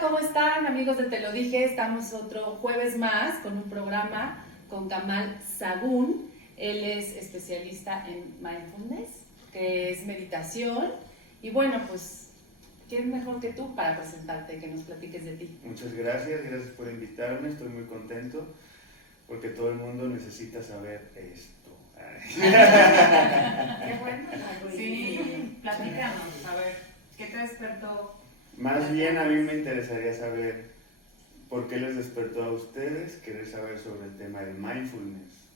¿cómo están, amigos de Te lo dije? Estamos otro jueves más con un programa con Kamal Sagún. Él es especialista en mindfulness, que es meditación. Y bueno, pues, ¿quién mejor que tú para presentarte, que nos platiques de ti? Muchas gracias por invitarme, estoy muy contento porque todo el mundo necesita saber esto. Qué bueno. Sí, platícanos, a ver, ¿qué te despertó? Más bien a mí me interesaría saber por qué les despertó a ustedes querer saber sobre el tema del mindfulness.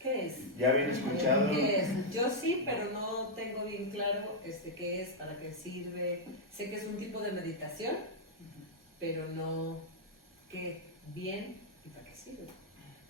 ¿Qué es? ¿Ya habían escuchado? ¿Qué es? Yo sí, pero no tengo bien claro qué es, para qué sirve. Sé que es un tipo de meditación, pero no qué bien y para qué sirve.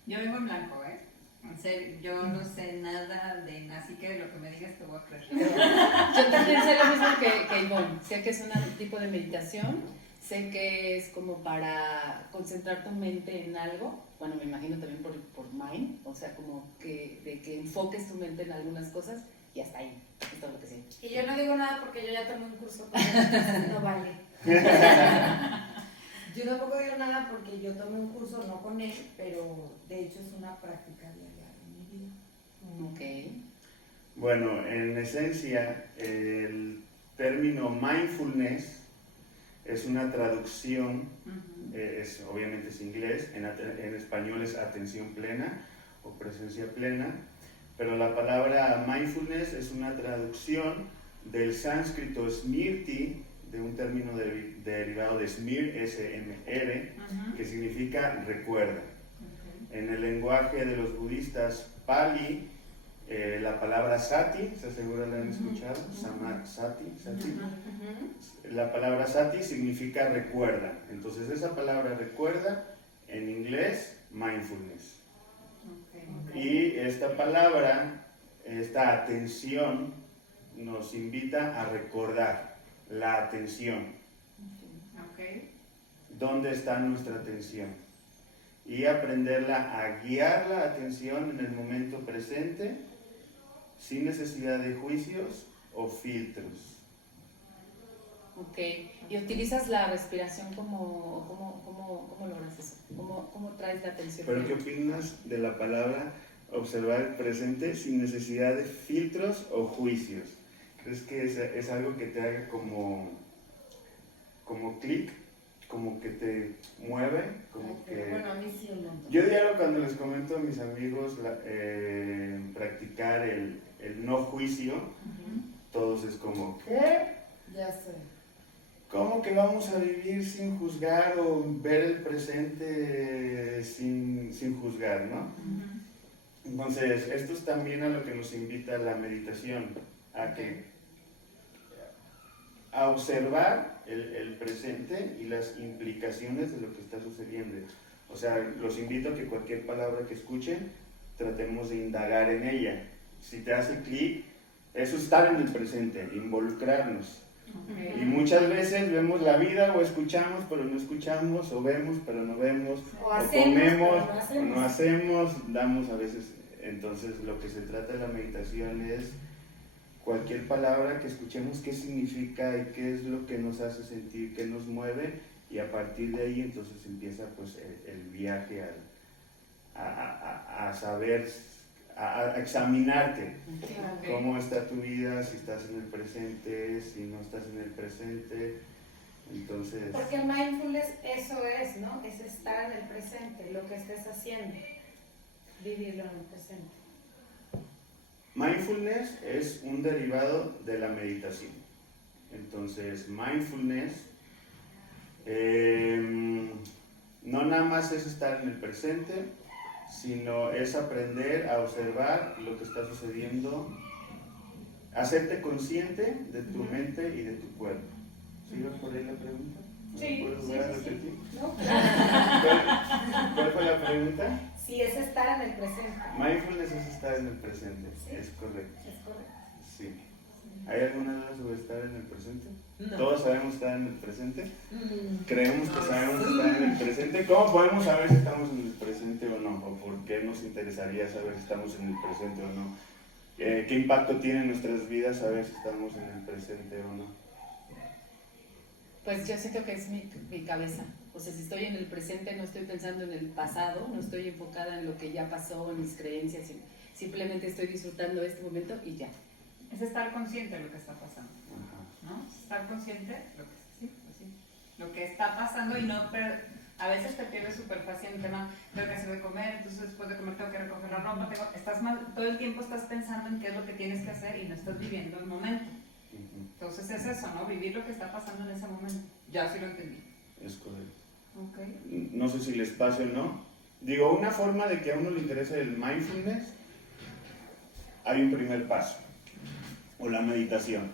Yo vengo en blanco, ¿eh? En serio, yo no sé nada de, así que de lo que me digas te voy a creer. Yo también sé lo mismo que Ivonne. Sé que es un tipo de meditación, sé que es como para concentrar tu mente en algo. Bueno, me imagino también por mind, o sea, como de que enfoques tu mente en algunas cosas y hasta ahí. Es todo lo que sé. Y yo no digo nada porque yo ya tomé un curso con él, entonces no vale. Yo tampoco digo nada porque yo tomé un curso no con él, pero de hecho es una práctica diaria en mi vida. Ok. Bueno, en esencia, el término mindfulness es una traducción, obviamente es inglés, en español es atención plena o presencia plena, pero la palabra mindfulness es una traducción del sánscrito smriti, de un término derivado de smir, S-M-R, que significa recuerda. En el lenguaje de los budistas Pali, la palabra sati, ¿se asegura la han escuchado? Sati. La palabra sati significa recuerda. Entonces esa palabra recuerda, en inglés, mindfulness. Y esta palabra, esta atención, nos invita a recordar la atención. ¿Dónde está nuestra atención? Y aprenderla a guiar la atención en el momento presente, sin necesidad de juicios o filtros. Ok. ¿Y utilizas la respiración cómo logras eso? ¿Cómo traes la atención? ¿Pero qué opinas de la palabra observar el presente sin necesidad de filtros o juicios? ¿Crees que es algo que te haga como clic? Como que te mueve, como que... Bueno, a mí sí un montón. Yo diario cuando les comento a mis amigos practicar el no juicio, todos es como, ¿qué? Ya sé. ¿Cómo que vamos a vivir sin juzgar o ver el presente sin juzgar, no? Entonces, esto es también a lo que nos invita la meditación, a observar el presente y las implicaciones de lo que está sucediendo. O sea, los invito a que cualquier palabra que escuchen, tratemos de indagar en ella. Si te hace clic, eso es estar en el presente, involucrarnos. Y muchas veces vemos la vida o escuchamos pero no escuchamos, o vemos pero no vemos, O comemos hacemos, o no hacemos, damos a veces. Entonces lo que se trata de la meditación es cualquier palabra que escuchemos, qué significa y qué es lo que nos hace sentir, qué nos mueve, y a partir de ahí entonces empieza pues el viaje a saber, a examinarte. ¿Cómo está tu vida? Si estás en el presente, si no estás en el presente. Entonces... Porque el mindfulness eso es, ¿no? Es estar en el presente, lo que estés haciendo, vivirlo en el presente. Mindfulness es un derivado de la meditación. Entonces, mindfulness no nada más es estar en el presente, sino es aprender a observar lo que está sucediendo, hacerte consciente de tu mente y de tu cuerpo. ¿Sigue por ahí la pregunta? Sí, ¿Puedes sí, volver a sí, repetir? ¿No? ¿Cuál fue la pregunta? Sí, es estar en el presente. Mindfulness es estar en el presente, Sí. es correcto. Es correcto. Sí. ¿Hay alguna duda sobre estar en el presente? No. ¿Todos sabemos estar en el presente? ¿Creemos que sabemos estar en el presente? ¿Cómo podemos saber si estamos en el presente o no? ¿O por qué nos interesaría saber si estamos en el presente o no? ¿Qué impacto tiene en nuestras vidas saber si estamos en el presente o no? Pues yo siento que es mi cabeza. O sea, si estoy en el presente, no estoy pensando en el pasado, no estoy enfocada en lo que ya pasó, en mis creencias, simplemente estoy disfrutando este momento y ya. Es estar consciente de lo que está pasando, Ajá. ¿no? Estar consciente de lo que, sí, pues sí, lo que está pasando y no a veces te pierdes súper fácil el tema, tengo que hacer de comer, entonces después de comer tengo que recoger la ropa, todo el tiempo estás pensando en qué es lo que tienes que hacer y no estás viviendo el momento. Entonces es eso, ¿no? Vivir lo que está pasando en ese momento. Ya sí lo entendí. Es correcto. Okay. No sé si les pase o no. Digo, una forma de que a uno le interese el mindfulness, hay un primer paso, o la meditación.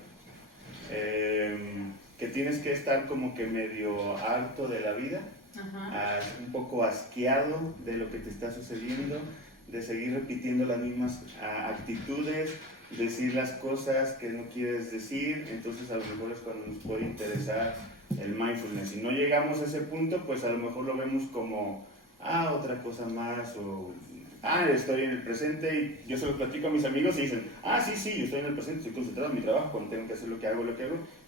Que tienes que estar como que medio harto de la vida, un poco asqueado de lo que te está sucediendo, de seguir repitiendo las mismas actitudes, decir las cosas que no quieres decir. Entonces a lo mejor es cuando nos puede interesar el mindfulness. Si no llegamos a ese punto, pues a lo mejor lo vemos como otra cosa más, o estoy en el presente, y yo se lo platico a mis amigos y dicen, sí, yo estoy en el presente, estoy concentrado en mi trabajo, cuando tengo que hacer lo que hago,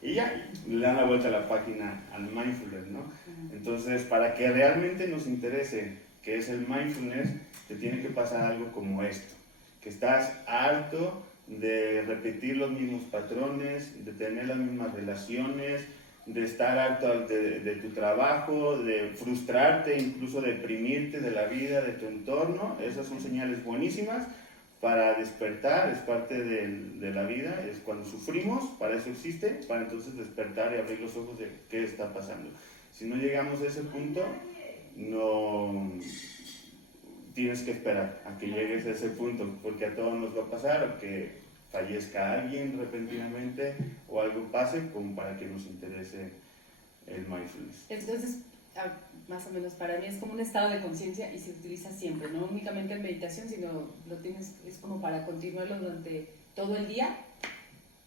y ya, le dan la vuelta a la página al mindfulness, ¿no? Entonces, para que realmente nos interese qué es el mindfulness, te tiene que pasar algo como esto, que estás harto de repetir los mismos patrones, de tener las mismas relaciones, de estar harto de tu trabajo, de frustrarte, incluso deprimirte de la vida, de tu entorno. Esas son señales buenísimas para despertar, es parte de la vida, es cuando sufrimos, para eso existe, para entonces despertar y abrir los ojos de qué está pasando. Si no llegamos a ese punto, no tienes que esperar a que llegues a ese punto, porque a todos nos va a pasar, o que fallezca alguien repentinamente o algo pase como para que nos interese el mindfulness. Entonces, más o menos para mí es como un estado de conciencia y se utiliza siempre, no únicamente en meditación, sino es como para continuarlo durante todo el día,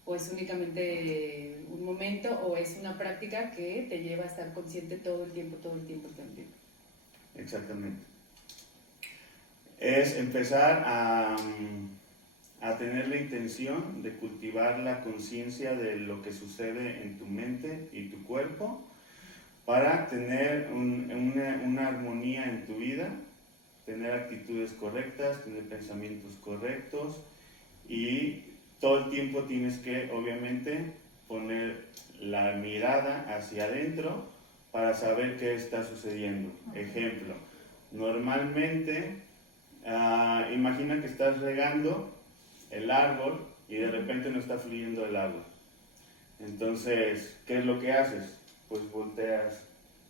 o es únicamente un momento, o es una práctica que te lleva a estar consciente todo el tiempo. Exactamente. Es empezar a tener la intención de cultivar la conciencia de lo que sucede en tu mente y tu cuerpo, para tener una armonía en tu vida, tener actitudes correctas, tener pensamientos correctos, y todo el tiempo tienes que, obviamente, poner la mirada hacia adentro para saber qué está sucediendo. Ejemplo, normalmente, imagina que estás regando el árbol y de repente no está fluyendo el agua. Entonces, ¿qué es lo que haces? Pues volteas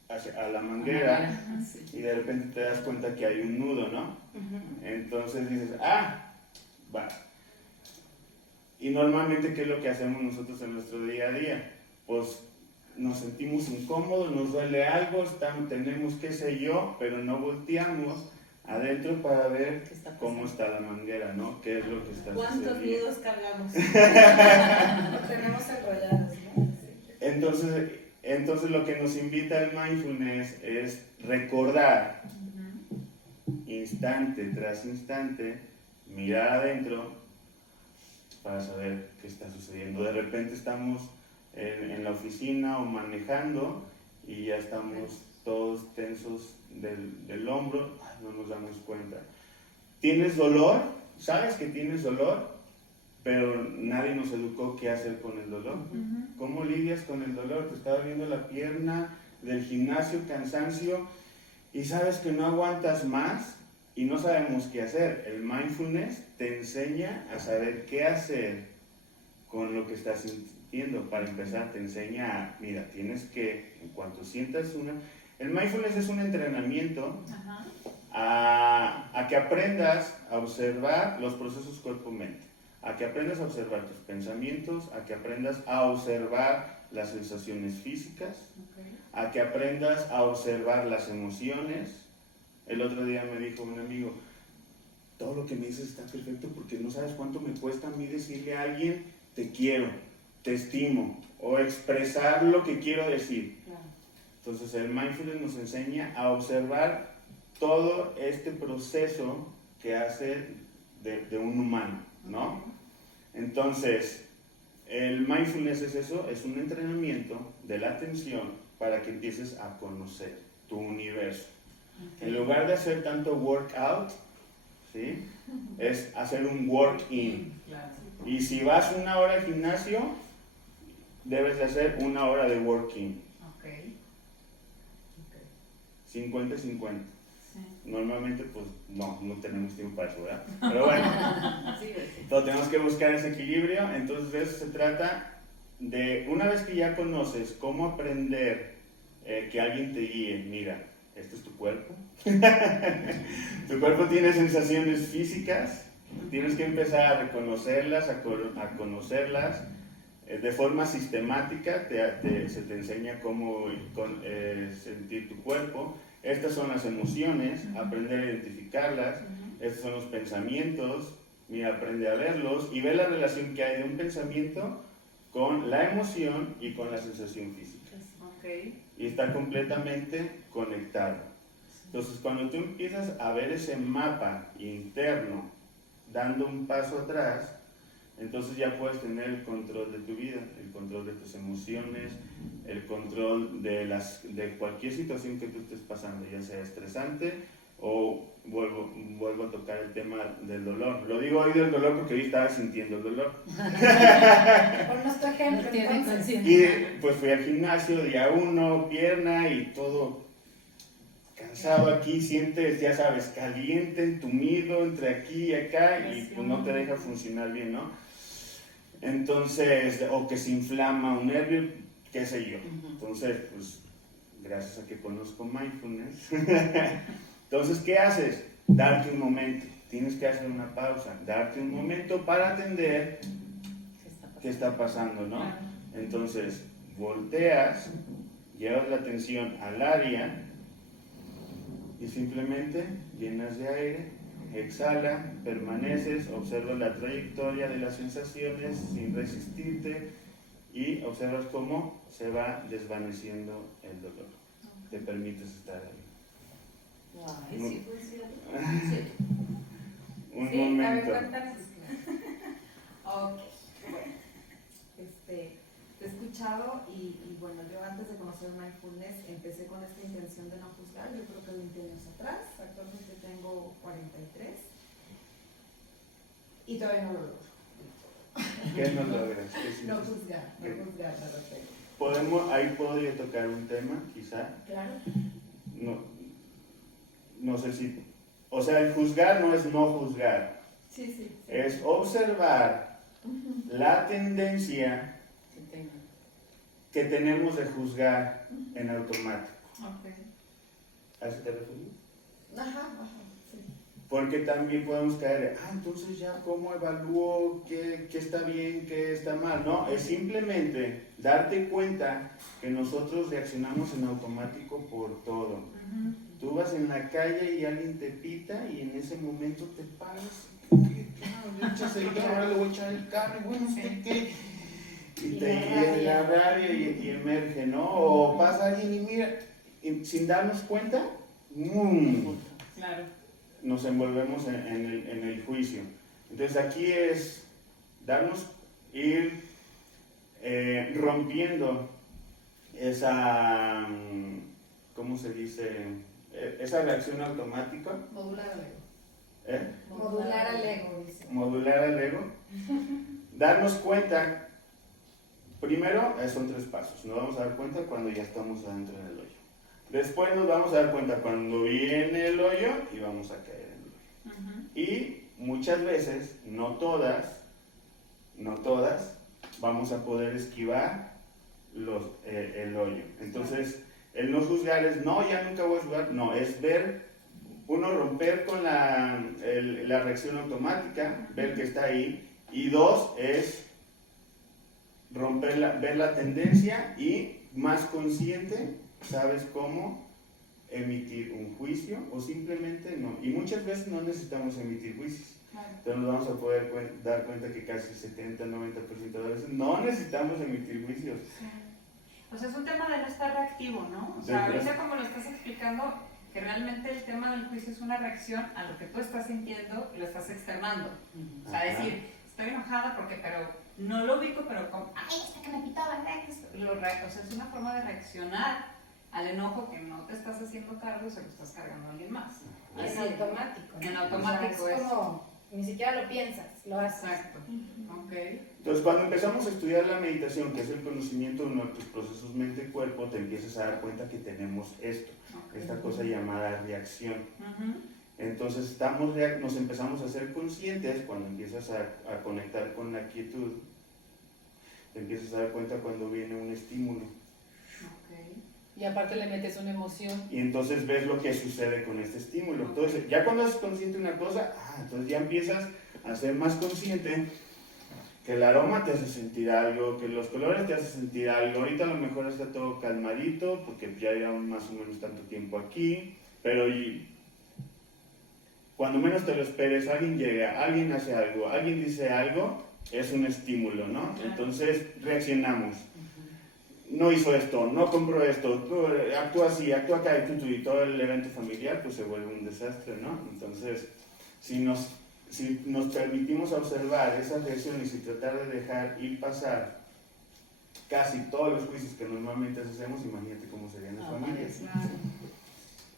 a la manguera y de repente te das cuenta que hay un nudo, ¿no? Entonces dices, va. Y normalmente, ¿qué es lo que hacemos nosotros en nuestro día a día? Pues nos sentimos incómodos, nos duele algo, tenemos qué sé yo, pero no volteamos adentro para ver cómo está la manguera, ¿no? ¿Qué es lo que está sucediendo? ¿Cuántos nudos cargamos? Lo tenemos enrollados, ¿no? Entonces lo que nos invita el mindfulness es recordar, instante tras instante, mirar adentro para saber qué está sucediendo. De repente estamos en la oficina o manejando y ya estamos todos tensos del hombro, no nos damos cuenta. ¿Tienes dolor? ¿Sabes que tienes dolor? Pero nadie nos educó qué hacer con el dolor. ¿Cómo lidias con el dolor? Te está doliendo la pierna, del gimnasio, cansancio, y sabes que no aguantas más y no sabemos qué hacer. El mindfulness te enseña a saber qué hacer con lo que estás sintiendo. Para empezar, te enseña mira, tienes que, en cuanto sientas el mindfulness es un entrenamiento a que aprendas a observar los procesos cuerpo-mente, a que aprendas a observar tus pensamientos, a que aprendas a observar las sensaciones físicas, a que aprendas a observar las emociones. El otro día me dijo un amigo, todo lo que me dices está perfecto, porque no sabes cuánto me cuesta a mí decirle a alguien te quiero, te estimo, o expresar lo que quiero decir. Entonces el mindfulness nos enseña a observar todo este proceso que hace de un humano, ¿no? Entonces, el mindfulness es eso, es un entrenamiento de la atención para que empieces a conocer tu universo. En lugar de hacer tanto workout, ¿sí? Es hacer un work-in. Claro. Y si vas 1 hora al gimnasio, debes de hacer 1 hora de work-in. Ok. 50-50. Sí. Normalmente, pues, no tenemos tiempo para eso, ¿verdad? Pero bueno, Sí, sí. entonces tenemos que buscar ese equilibrio. Entonces, de eso se trata. De una vez que ya conoces cómo aprender que alguien te guíe, mira, este es tu cuerpo. Tu cuerpo tiene sensaciones físicas, tienes que empezar a reconocerlas, a conocerlas de forma sistemática. Se te enseña cómo sentir tu cuerpo. Estas son las emociones, aprender a identificarlas. Estos son los pensamientos, mira, aprende a verlos y ve la relación que hay de un pensamiento con la emoción y con la sensación física. Ok. Y está completamente conectado. Entonces, cuando tú empiezas a ver ese mapa interno dando un paso atrás, entonces ya puedes tener el control de tu vida, el control de tus emociones, el control de cualquier situación que tú estés pasando, ya sea estresante o vuelvo a tocar el tema del dolor. Lo digo hoy del dolor porque hoy estaba sintiendo el dolor. Ponnos tu ejemplo, No tiene entonces. conciencia. Y pues fui al gimnasio día 1, pierna y todo cansado aquí, sientes, ya sabes, caliente, entumido entre aquí y acá y pues no te deja funcionar bien, ¿no? Entonces, o que se inflama un nervio, qué sé yo. Entonces, pues, gracias a que conozco mindfulness. Entonces, ¿qué haces? Darte un momento. Tienes que hacer una pausa, darte un momento para atender qué está pasando, ¿no? Entonces, volteas, llevas la atención al área y simplemente llenas de aire, exhala, permaneces, observas la trayectoria de las sensaciones sin resistirte y observas cómo se va desvaneciendo el dolor. Te permites estar ahí. Ay, sí, pues sí. Un Sí, a ver, momento. cuéntanos. Ok, bueno, te he escuchado y bueno, yo antes de conocer mindfulness empecé con esta intención de no juzgar, yo creo que 20 años atrás, actualmente tengo 43 y todavía no lo logro. ¿Qué no logras? ¿Qué No sientes? juzgar, no juzgar al Ahí respecto. puedo yo tocar un tema, quizá. Claro. No sé si... O sea, el juzgar no es no juzgar. Sí. Es observar la tendencia que tenemos de juzgar en automático. Ok. ¿A eso te refieres? Ajá, sí. Porque también podemos caer, entonces ya cómo evalúo qué está bien, qué está mal. No, es simplemente darte cuenta que nosotros reaccionamos en automático por todo. Tú vas en la calle y alguien te pita y en ese momento te paras. ¿Qué? Le echas el carro, ahora le voy a echar el carro, y bueno, ¿usted qué? Y te y la rabia y emerge, ¿no? O pasa alguien y mira, y sin darnos cuenta, Claro. nos envolvemos en el juicio. Entonces aquí es ir rompiendo esa, ¿cómo se dice? Esa reacción automática. Modular al ego. ¿Eh? Modular al ego, dice. Modular al ego. Darnos cuenta, primero son 3 pasos. Nos vamos a dar cuenta cuando ya estamos adentro del hoyo. Después nos vamos a dar cuenta cuando viene el hoyo y vamos a caer en el hoyo. Y muchas veces, no todas, vamos a poder esquivar el hoyo. Entonces, el no juzgar es, no, ya nunca voy a juzgar, no, es ver, uno, romper con la reacción automática, ver que está ahí, y 2, es ver la tendencia y más consciente, sabes cómo emitir un juicio o simplemente no. Y muchas veces no necesitamos emitir juicios. Entonces nos vamos a poder dar cuenta que casi 70-90% de veces no necesitamos emitir juicios. Pues es un tema de no estar reactivo, ¿no? O sea, ahorita como lo estás explicando, que realmente el tema del juicio es una reacción a lo que tú estás sintiendo y lo estás externando. O sea, decir, estoy enojada porque, pero no lo ubico, pero como, ay, que me pitó, o sea, es una forma de reaccionar al enojo que no te estás haciendo cargo y se lo estás cargando a alguien más. En Así, automático. En automático O sea, es es. como, ni siquiera lo piensas, lo haces. Exacto. Ok. Entonces, cuando empezamos a estudiar la meditación, que es el conocimiento de nuestros procesos mente-cuerpo, te empiezas a dar cuenta que tenemos esto, esta cosa llamada reacción. Entonces nos empezamos a ser conscientes cuando empiezas a conectar con la quietud, te empiezas a dar cuenta cuando viene un estímulo. Y aparte le metes una emoción. Y entonces ves lo que sucede con este estímulo. Entonces, ya cuando haces consciente una cosa, entonces ya empiezas a ser más consciente que el aroma te hace sentir algo, que los colores te hacen sentir algo. Ahorita a lo mejor está todo calmadito, porque ya llevamos más o menos tanto tiempo aquí, pero cuando menos te lo esperes, alguien llega, alguien hace algo, alguien dice algo, es un estímulo, ¿no? Entonces reaccionamos. No hizo esto, no compró esto, actúa así, actúa acá, y todo el evento familiar pues se vuelve un desastre, ¿no? Entonces, si nos permitimos observar esas reacciones y tratar de dejar ir pasar casi todos los juicios que normalmente hacemos, imagínate cómo serían las familias.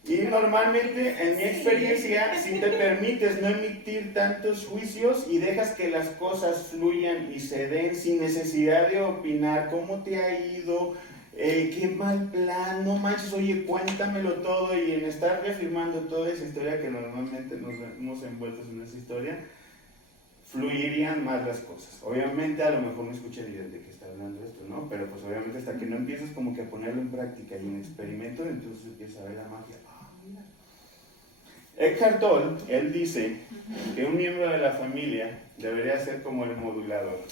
Y normalmente, en mi experiencia, si te permites no emitir tantos juicios y dejas que las cosas fluyan y se den sin necesidad de opinar, ¿cómo te ha ido? ¿Qué mal plan? No manches, oye, cuéntamelo todo, y en estar reafirmando toda esa historia que normalmente nos vemos envueltos en esa historia, fluirían más las cosas. Obviamente a lo mejor no escuchan ni de qué está hablando esto, ¿no? Pero pues obviamente hasta que no empiezas como que a ponerlo en práctica y en experimento, entonces empieza a ver la magia. Mira. Eckhart Tolle, él dice que un miembro de la familia debería ser como el modulador,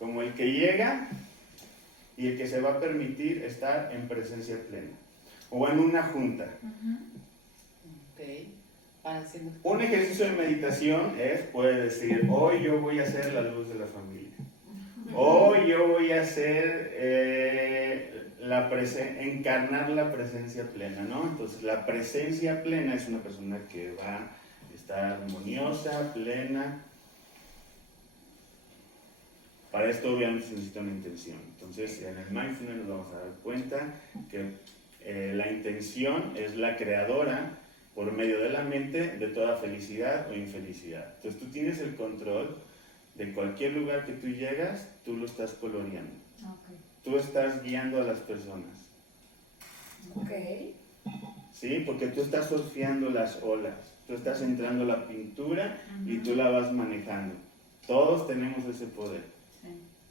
como el que llega y el que se va a permitir estar en presencia plena, o en una junta. Un ejercicio de meditación puede decir, hoy yo voy a ser la luz de la familia. Hoy yo voy a ser, encarnar la presencia plena, ¿no? Entonces la presencia plena es una persona que va a estar armoniosa, plena. Para esto obviamente se necesita una intención. Entonces en el mindfulness nos vamos a dar cuenta que la intención es la creadora por medio de la mente de toda felicidad o infelicidad. Entonces tú tienes el control de cualquier lugar que tú llegas, tú lo estás coloreando. Tú estás guiando a las personas. ¿Sí? Porque tú estás surfeando las olas, tú estás entrando a la pintura y tú la vas manejando. Todos tenemos ese poder.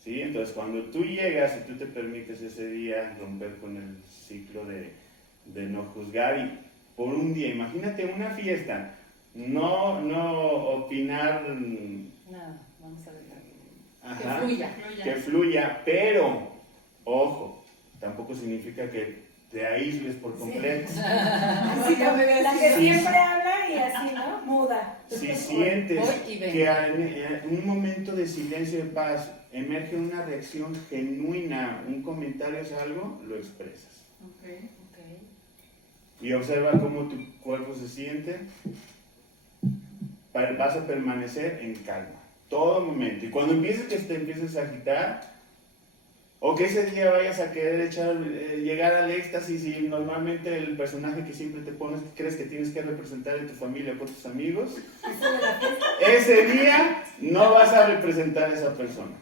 ¿Sí? Entonces cuando tú llegas y tú te permites ese día romper con el ciclo de no juzgar, y por un día, imagínate una fiesta, no opinar. Nada, vamos a ver. Ajá, Que fluya. que fluya, pero, ojo, tampoco significa que te aísles por completo. Sí. Así como la que siempre habla y así, ¿no? Muda. Si sientes que en un momento de silencio y paz emerge una reacción genuina, un comentario es algo, lo expresas. Y observa cómo tu cuerpo se siente. Vas a permanecer en calma todo momento. Y cuando te empieces a agitar, o que ese día vayas a querer llegar al éxtasis, y normalmente el personaje que siempre te pones, que crees que tienes que representar en tu familia o con tus amigos, ese día no vas a representar a esa persona.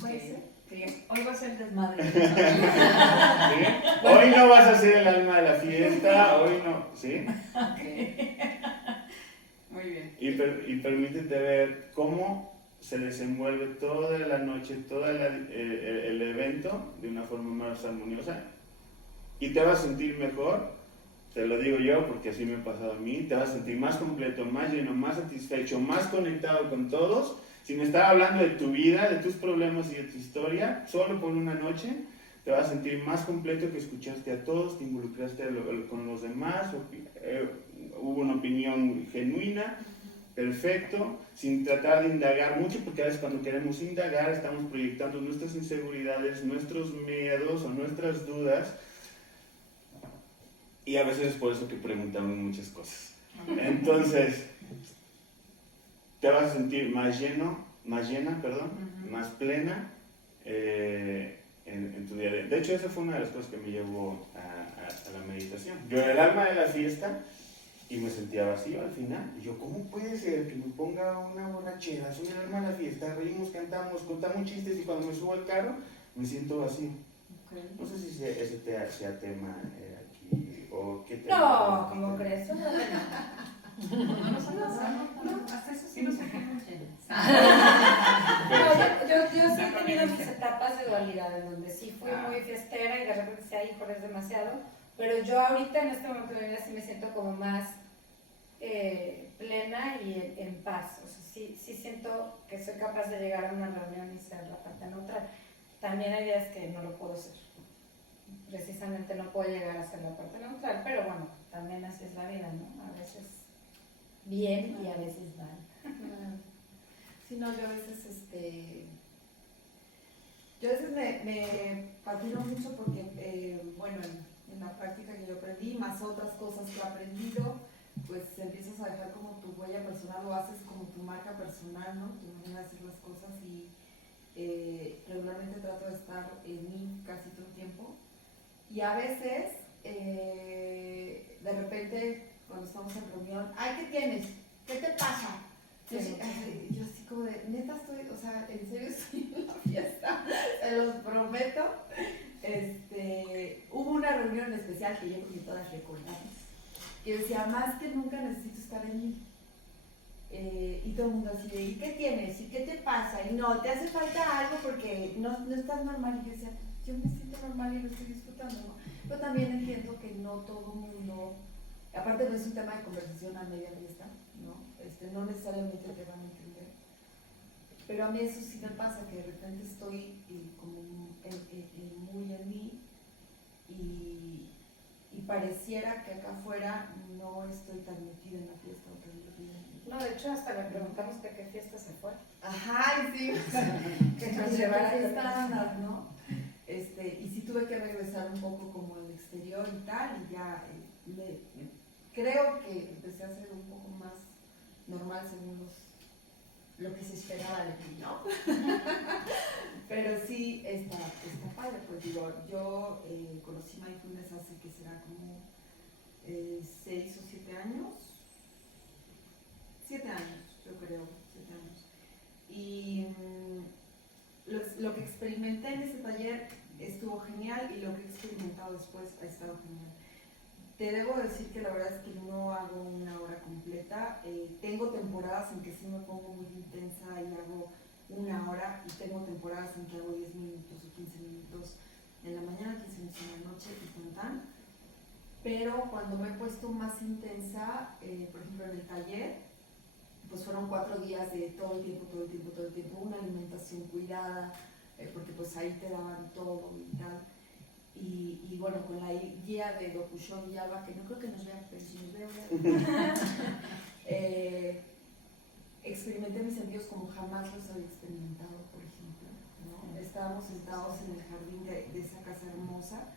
Puede ser. Hoy va a ser el desmadre. ¿Sí? Hoy no vas a ser el alma de la fiesta, hoy no, ¿sí? Muy bien. Y permítete ver cómo se desenvuelve toda la noche, todo el evento de una forma más armoniosa, y te vas a sentir mejor. Te lo digo yo porque así me ha pasado a mí. Te vas a sentir más completo, más lleno, más satisfecho, más conectado con todos. Sin estar hablando de tu vida, de tus problemas y de tu historia, solo por una noche te vas a sentir más completo, que escuchaste a todos, te involucraste con los demás, hubo una opinión genuina, perfecto, sin tratar de indagar mucho, porque a veces cuando queremos indagar estamos proyectando nuestras inseguridades, nuestros miedos o nuestras dudas, y a veces es por eso que preguntamos muchas cosas. Entonces te vas a sentir más lleno, más llena, perdón, más plena en tu día a día. De hecho, esa fue una de las cosas que me llevó a la meditación. Yo era el alma de la fiesta y me sentía vacío al final. Y yo, ¿cómo puede ser que me ponga una borrachera? Soy el alma de la fiesta, reímos, cantamos, contamos chistes y cuando me subo al carro me siento vacío. No sé si ese sea tema aquí o qué tema. No, ¿cómo crees? No, hasta eso sí nos sentimos llenos. No, yo sí he tenido mis etapas de dualidad, en donde sí fui muy fiestera y de repente decía, híjole, es demasiado. Pero yo ahorita en este momento de mi vida sí me siento como más plena y en paz. O sea, sí siento que soy capaz de llegar a una reunión y ser la parte neutral. También hay días que no lo puedo ser. Precisamente no puedo llegar a ser la parte neutral, pero bueno, también así es la vida, ¿no? A veces bien y a veces mal. Sí, no, yo a veces, me patino mucho porque, bueno, en la práctica que yo aprendí, más otras cosas que he aprendido, pues empiezas a dejar como tu huella personal, o haces como tu marca personal, ¿no? Tu manera de hacer las cosas y regularmente trato de estar en mí casi todo el tiempo. Y a veces, de repente, cuando estamos en reunión, ¡ay, qué tienes! ¿Qué te pasa? Yo así como de, neta estoy, o sea, en serio estoy en la fiesta, se los prometo. Hubo una reunión especial que yo creo que todas recordamos. Y decía, más que nunca necesito estar en mí. Y todo el mundo así de, ¿y qué tienes? ¿Y qué te pasa? Y no, te hace falta algo porque no estás normal. Y yo decía, yo me siento normal y lo estoy disfrutando, ¿no? Pero también entiendo que no todo el mundo, aparte no es un tema de conversación a media fiesta, ¿no? No necesariamente te van a entender. Pero a mí eso sí me pasa, que de repente estoy como muy en mí y pareciera que acá afuera no estoy tan metida en la fiesta o tan metida en mí. No, de hecho hasta le preguntamos que qué fiesta se fue. Ajá, y sí, Que nos llevara a fiesta, ¿no? Y sí tuve que regresar un poco como al exterior y tal, y ya creo que empecé a ser un poco más normal según lo que se esperaba de mí, ¿no? Pero sí, está padre, pues digo, yo conocí Mindfulness hace que será como 6 o 7 años. 7 años, yo creo, 7 años. Y lo que experimenté en ese taller estuvo genial y lo que he experimentado después ha estado genial. Te debo decir que la verdad es que no hago una hora completa. Tengo temporadas en que sí me pongo muy intensa y hago una hora, y tengo temporadas en que hago 10 minutos o 15 minutos en la mañana, 15 minutos en la noche y tan. Pero cuando me he puesto más intensa, por ejemplo en el taller, pues fueron 4 días de todo el tiempo, una alimentación cuidada, porque pues ahí te daban todo y tal. Y bueno, con la guía de Dokushon Yaba, que no creo que nos vean, pero si nos vean, experimenté mis sentidos como jamás los había experimentado, por ejemplo, ¿no? Estábamos sentados en el jardín de esa casa hermosa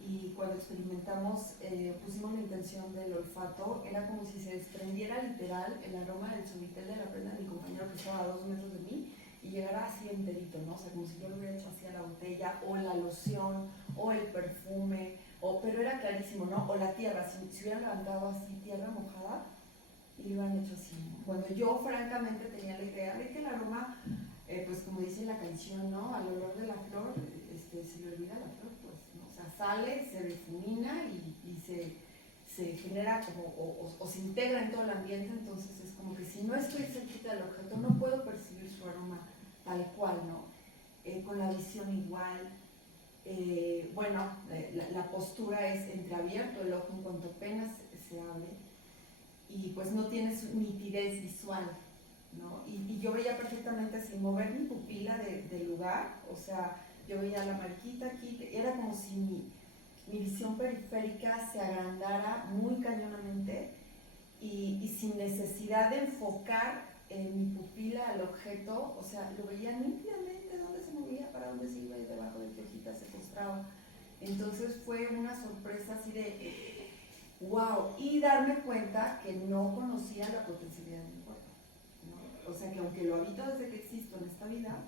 y cuando experimentamos, pusimos la intención del olfato, era como si se desprendiera literal el aroma del suavitel de la prenda de mi compañero que estaba a 2 metros de mí y llegara así enterito, ¿no? O sea, como si yo lo hubiera hecho así a la botella, o la loción, o el perfume, pero era clarísimo, ¿no? O la tierra, si hubieran levantado así tierra mojada y lo hubieran hecho así, ¿no? Cuando yo francamente tenía la idea de que el aroma, pues como dice la canción, ¿no? Al olor de la flor, se le olvida la flor, pues, ¿no? O sea, sale, se difumina y se genera como, o se integra en todo el ambiente, entonces es como que si no estoy cerquita del objeto, no puedo percibir su aroma tal cual, ¿no? Con la visión igual. Bueno, la postura es entreabierto, el ojo en cuanto apenas se abre y pues no tiene su nitidez visual, ¿no? Y yo veía perfectamente sin mover mi pupila del lugar, o sea, yo veía la marquita aquí, era como si mi visión periférica se agrandara muy cañonamente y sin necesidad de enfocar en mi pupila al objeto, o sea, lo veía nítidamente, dónde se movía, para dónde se iba y debajo de qué hojita se postraba. Entonces fue una sorpresa así de wow, y darme cuenta que no conocía la potencialidad de mi cuerpo, ¿no? o sea que aunque lo habito desde que existo en esta vida,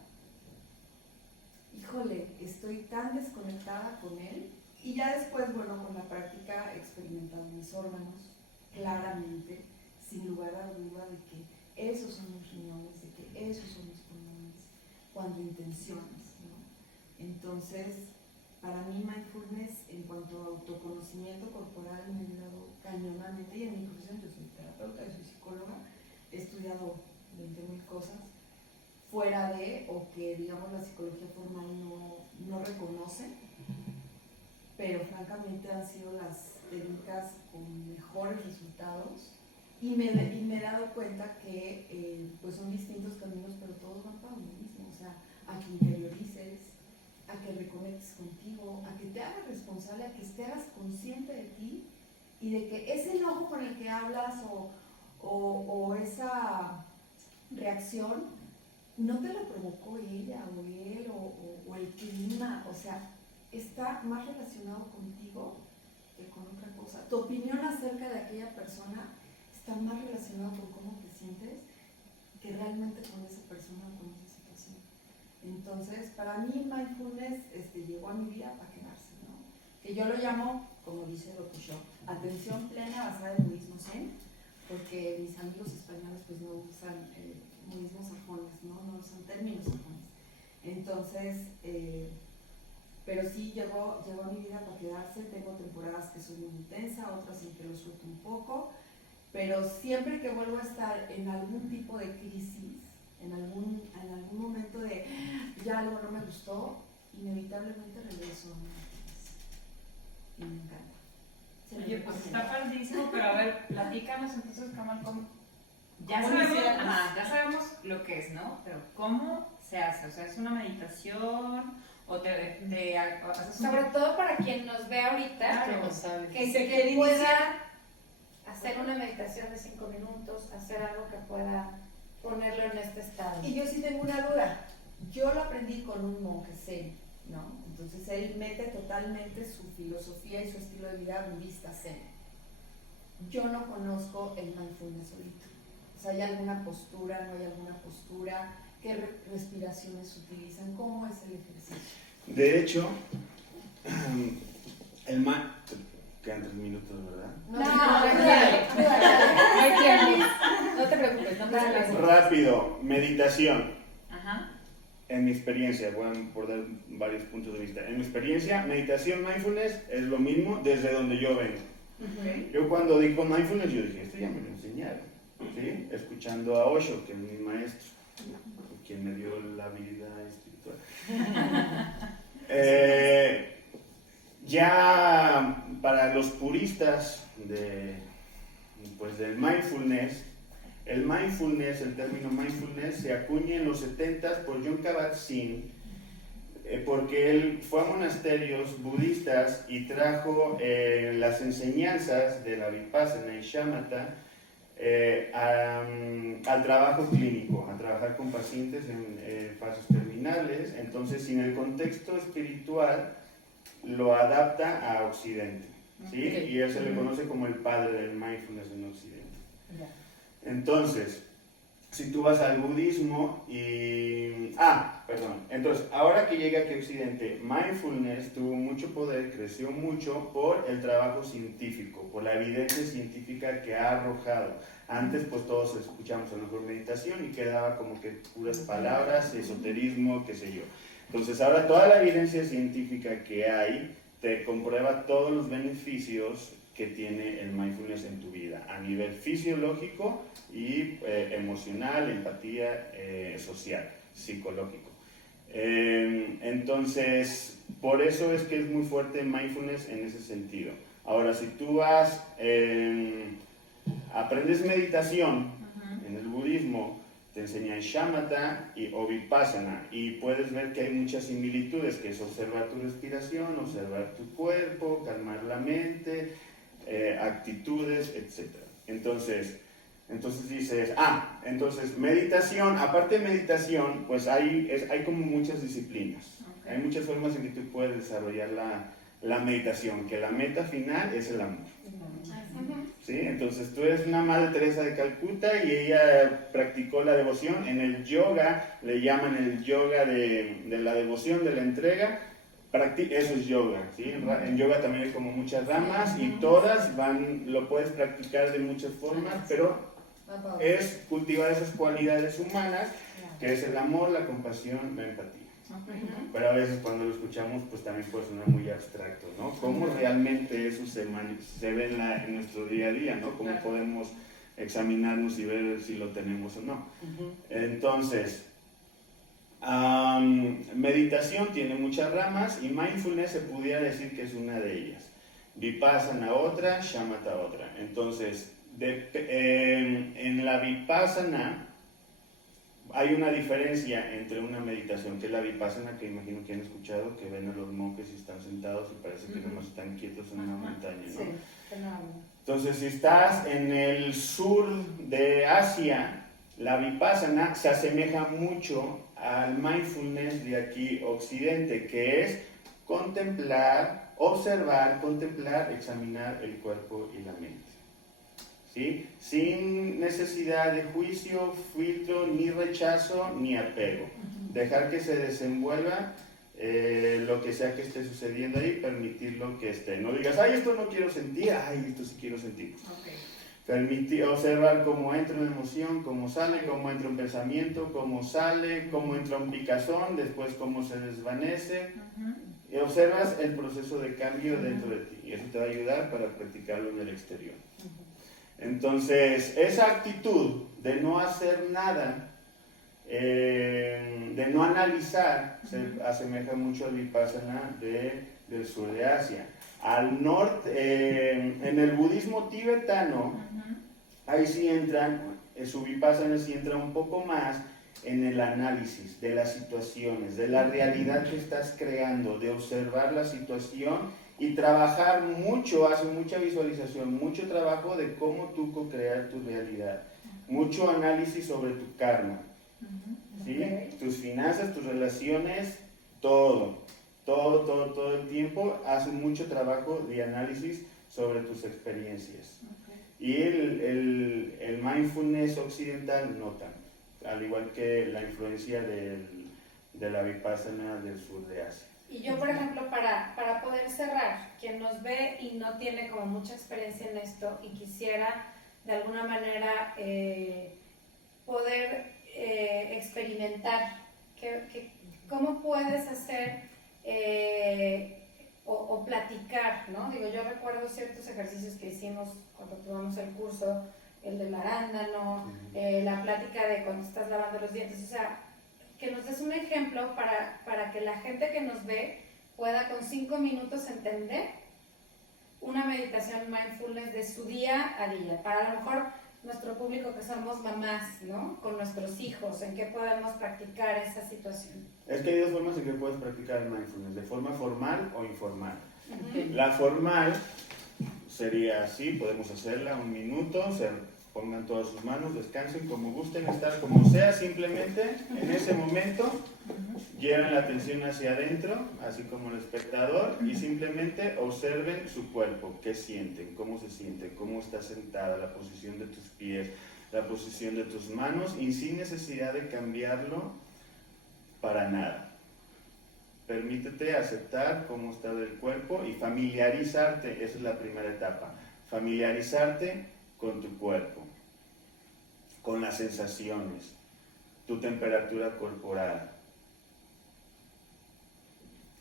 híjole, estoy tan desconectada con él. Y ya después, bueno, con la práctica he experimentado mis órganos claramente, sin lugar a duda de que esos son los riñones, de que esos son los pulmones, cuando intenciones, ¿no? Entonces, para mí mindfulness en cuanto a autoconocimiento corporal me ha ayudado cañonamente, y en mi profesión yo soy terapeuta, yo soy psicóloga, he estudiado 20.000 cosas fuera de, o que digamos la psicología formal no reconoce, pero francamente han sido las técnicas con mejores resultados, y me he dado cuenta que pues son distintos caminos, pero todos van para lo mismo, o sea, a que interiorices, a que reconectes contigo, a que te hagas responsable, a que te hagas consciente de ti y de que ese enojo con el que hablas o esa reacción no te lo provocó ella o él o el clima, o sea, está más relacionado contigo que con otra cosa. Tu opinión acerca de aquella persona está más relacionado con cómo te sientes que realmente con esa persona o con esa situación. Entonces, para mí mindfulness llegó a mi vida para quedarse, ¿no? Que yo lo llamo, como dice Rokusho, atención plena basada en budismo zen, porque mis amigos españoles pues no usan budismo sajones, no usan términos sajones. Entonces, pero sí llegó a mi vida para quedarse. Tengo temporadas que soy muy intensa, otras en que lo suelto un poco, pero siempre que vuelvo a estar en algún tipo de crisis, en algún momento de ya algo no me gustó, inevitablemente regreso a mindfulness. Y me encanta. Oye, pues está padrísimo, pero a ver, platícanos entonces, Kamal, ¿cómo? Ya ¿Cómo sabemos, iniciamos? ya sabemos lo que es, ¿no? Pero ¿cómo se hace? O sea, ¿es una meditación? ¿O te haces un... Sobre todo para quien nos ve ahorita, Claro, no sabe. que Se quiere pueda iniciar. hacer una meditación de 5 minutos, hacer algo que pueda ponerlo en este estado. Y yo sí tengo una duda. Yo lo aprendí con un monje zen, ¿no? Entonces él mete totalmente su filosofía y su estilo de vida budista zen. Yo no conozco el mindfulness solito. O sea, ¿hay alguna postura? ¿No hay alguna postura? ¿Qué respiraciones utilizan? ¿Cómo es el ejercicio? De hecho, quedan 3 minutos, ¿verdad? No, No hay tiempo. No te preocupes, no te preocupes. Rápido, meditación. Ajá. En mi experiencia, voy a abordar varios puntos de vista. En mi experiencia, meditación, mindfulness es lo mismo desde donde yo vengo. Yo cuando digo mindfulness, yo dije, esto ya me lo enseñaron, ¿sí? Escuchando a Osho, que es mi maestro, quien me dio la habilidad espiritual. Ya para los puristas del mindfulness, el término mindfulness se acuña en los 70s por Jon Kabat-Zinn, porque él fue a monasterios budistas y trajo las enseñanzas de la Vipassana y Shamatha al trabajo clínico, a trabajar con pacientes en fases terminales. Entonces, sin el contexto espiritual, lo adapta a Occidente, ¿sí? Okay. Y él se le conoce como el padre del mindfulness en Occidente. Entonces, si tú vas al budismo entonces, ahora que llega aquí a Occidente, mindfulness tuvo mucho poder, creció mucho por el trabajo científico, por la evidencia científica que ha arrojado. Antes, pues todos escuchamos a lo mejor meditación y quedaba como que puras palabras, esoterismo, qué sé yo. Entonces, ahora toda la evidencia científica que hay te comprueba todos los beneficios que tiene el mindfulness en tu vida, a nivel fisiológico y emocional, empatía, social, psicológico. Entonces, por eso es que es muy fuerte mindfulness en ese sentido. Ahora, si tú aprendes meditación en el budismo, te enseñan shamatha o vipassana, y puedes ver que hay muchas similitudes, que es observar tu respiración, observar tu cuerpo, calmar la mente, actitudes, etc. Entonces dices, entonces meditación, aparte de meditación, pues hay como muchas disciplinas. Okay. Hay muchas formas en que tú puedes desarrollar la meditación, que la meta final es el amor. ¿sí? Entonces tú eres una Madre Teresa de Calcuta y ella practicó la devoción. En el yoga le llaman el yoga de la devoción, de la entrega. Eso es yoga, ¿sí? En yoga también hay como muchas ramas y todas lo puedes practicar de muchas formas, pero es cultivar esas cualidades humanas, que es el amor, la compasión, la empatía. Pero a veces cuando lo escuchamos, pues también puede sonar muy abstracto, ¿no? ¿Cómo realmente eso se ve en nuestro día a día, ¿no? ¿Cómo podemos examinarnos y ver si lo tenemos o no? Entonces, meditación tiene muchas ramas y mindfulness se pudiera decir que es una de ellas. Vipassana otra, shamatha otra. Entonces, en la Vipassana hay una diferencia entre una meditación, que es la Vipassana, que imagino que han escuchado, que ven a los monjes y están sentados y parece que nomás están quietos en una montaña, ¿no? Sí, Entonces, si estás en el sur de Asia, la Vipassana se asemeja mucho al mindfulness de aquí occidente, que es contemplar, observar, contemplar, examinar el cuerpo y la mente. ¿Sí? Sin necesidad de juicio, filtro, ni rechazo, ni apego. Dejar que se desenvuelva lo que sea que esté sucediendo ahí, permitirlo que esté. No digas, ay, esto no quiero sentir, ay, esto sí quiero sentir. Permitir, observar cómo entra una emoción, cómo sale, cómo entra un pensamiento, cómo sale, cómo entra un picazón, después cómo se desvanece. Y observas el proceso de cambio dentro de ti. Y eso te va a ayudar para practicarlo en el exterior. Entonces, esa actitud de no hacer nada, de no analizar, se asemeja mucho al Vipassana del sur de Asia. Al norte, en el budismo tibetano, ahí sí entran, su Vipassana sí entra un poco más en el análisis de las situaciones, de la realidad que estás creando, de observar la situación y trabajar mucho, hace mucha visualización, mucho trabajo de cómo tú co-crear tu realidad, mucho análisis sobre tu karma, ¿sí? Tus finanzas, tus relaciones, todo el tiempo hace mucho trabajo de análisis sobre tus experiencias. Y el mindfulness occidental no tanto, al igual que la influencia de la Vipassana del sur de Asia. Y yo, por ejemplo, para poder cerrar, quien nos ve y no tiene como mucha experiencia en esto y quisiera de alguna manera poder experimentar, ¿cómo puedes hacer o platicar, ¿no? Digo, yo recuerdo ciertos ejercicios que hicimos cuando tomamos el curso, el del arándano, la plática de cuando estás lavando los dientes, o sea, que nos des un ejemplo para que la gente que nos ve pueda con 5 minutos entender una meditación mindfulness de su día a día. Para a lo mejor nuestro público que somos mamás, ¿no? Con nuestros hijos, ¿en qué podemos practicar esa situación? Es que hay dos formas en que puedes practicar el mindfulness, de forma formal o informal. La formal sería así, podemos hacerla 1 minuto, pongan todas sus manos, descansen como gusten, estar como sea, simplemente en ese momento lleven la atención hacia adentro, así como el espectador, y simplemente observen su cuerpo, qué sienten, cómo se siente, cómo está sentada, la posición de tus pies, la posición de tus manos, y sin necesidad de cambiarlo para nada. Permítete aceptar cómo está el cuerpo y familiarizarte, esa es la primera etapa, familiarizarte con tu cuerpo, con las sensaciones, tu temperatura corporal,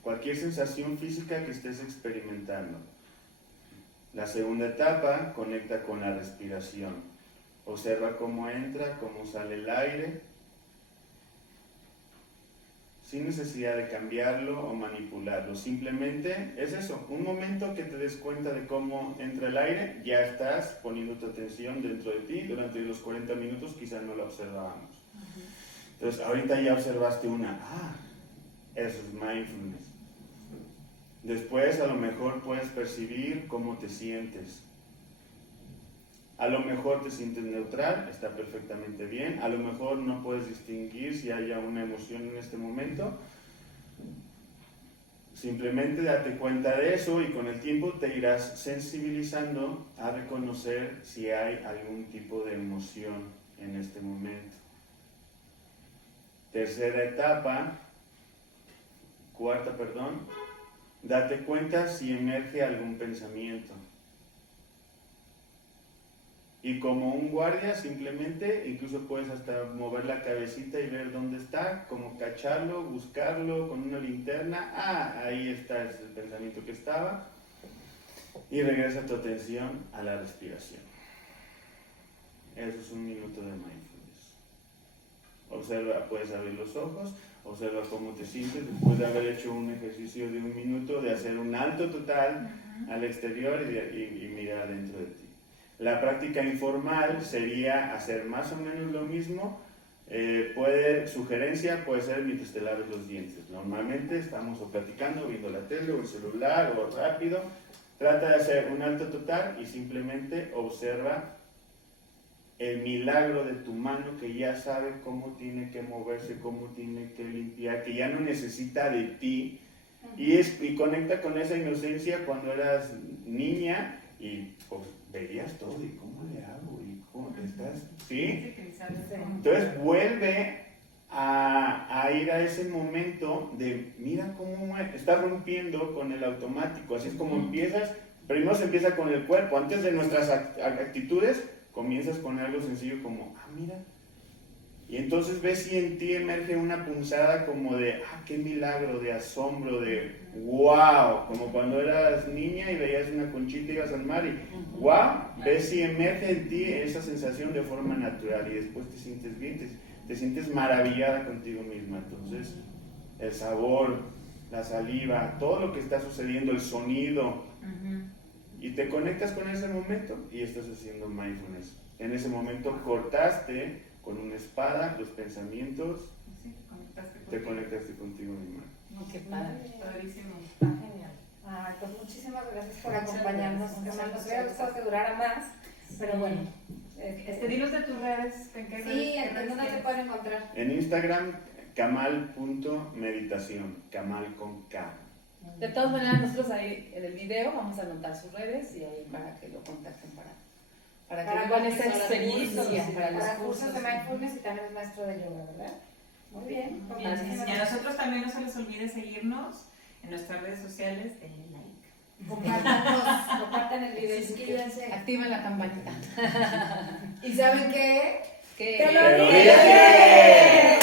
cualquier sensación física que estés experimentando. La segunda etapa, conecta con la respiración. Observa cómo entra, cómo sale el aire, sin necesidad de cambiarlo o manipularlo. Simplemente es eso, un momento que te des cuenta de cómo entra el aire, ya estás poniendo tu atención dentro de ti. Durante los 40 minutos quizás no la observábamos. Entonces ahorita ya observaste eso es mindfulness. Después a lo mejor puedes percibir cómo te sientes. A lo mejor te sientes neutral, está perfectamente bien. A lo mejor no puedes distinguir si haya una emoción en este momento. simplemente date cuenta de eso y con el tiempo te irás sensibilizando a reconocer si hay algún tipo de emoción en este momento. Cuarta, date cuenta si emerge algún pensamiento. Y como un guardia, simplemente, incluso puedes hasta mover la cabecita y ver dónde está, como cacharlo, buscarlo con una linterna. Ahí está el pensamiento que estaba. Y regresa tu atención a la respiración. Eso es 1 minuto de mindfulness. Observa, puedes abrir los ojos, observa cómo te sientes después de haber hecho un ejercicio de 1 minuto, de hacer un alto total al exterior y mirar dentro de ti. La práctica informal sería hacer más o menos lo mismo. Sugerencia puede ser mientras te laves los dientes. Normalmente estamos o platicando, viendo la tele o el celular o rápido. Trata de hacer un alto total y simplemente observa el milagro de tu mano que ya sabe cómo tiene que moverse, cómo tiene que limpiar, que ya no necesita de ti. Y conecta con esa inocencia cuando eras niña y pues veías todo y cómo le hago y cómo estás, ¿sí? Entonces vuelve a ir a ese momento de mira cómo estás rompiendo con el automático, así es como empiezas. Primero se empieza con el cuerpo, antes de nuestras actitudes comienzas con algo sencillo como mira, y entonces ves si en ti emerge una punzada como de qué milagro, de asombro, de wow, como cuando eras niña y veías una conchita y ibas al mar y wow, ves si emerge en ti esa sensación de forma natural y después te sientes bien, te sientes maravillada contigo misma. Entonces el sabor, la saliva, todo lo que está sucediendo, el sonido, y te conectas con ese momento y estás haciendo mindfulness. En ese momento cortaste con una espada los pensamientos, te conectaste contigo misma. Qué padre. Padrísimo. Genial. Pues muchísimas gracias por acompañarnos. Nos hubiera gustado que durara más, pero bueno. Dinos de tus redes. ¿En qué Sí, redes ¿en dónde te pueden encontrar? En Instagram, kamal.meditación, Kamal con K. De todas maneras, nosotros ahí en el video vamos a anotar sus redes y ahí para que lo contacten para que vivan esa experiencia. Para cursos de mindfulness y también es maestro de yoga, ¿verdad? Muy bien. Pues Y a muchísimas gracias. nosotros también no se les olvide seguirnos en nuestras redes sociales, denle like. Compartan el video. Suscríbanse. Activen la campanita. ¿Y saben qué? Que ¡Te lo ¡Te lo dije! dije!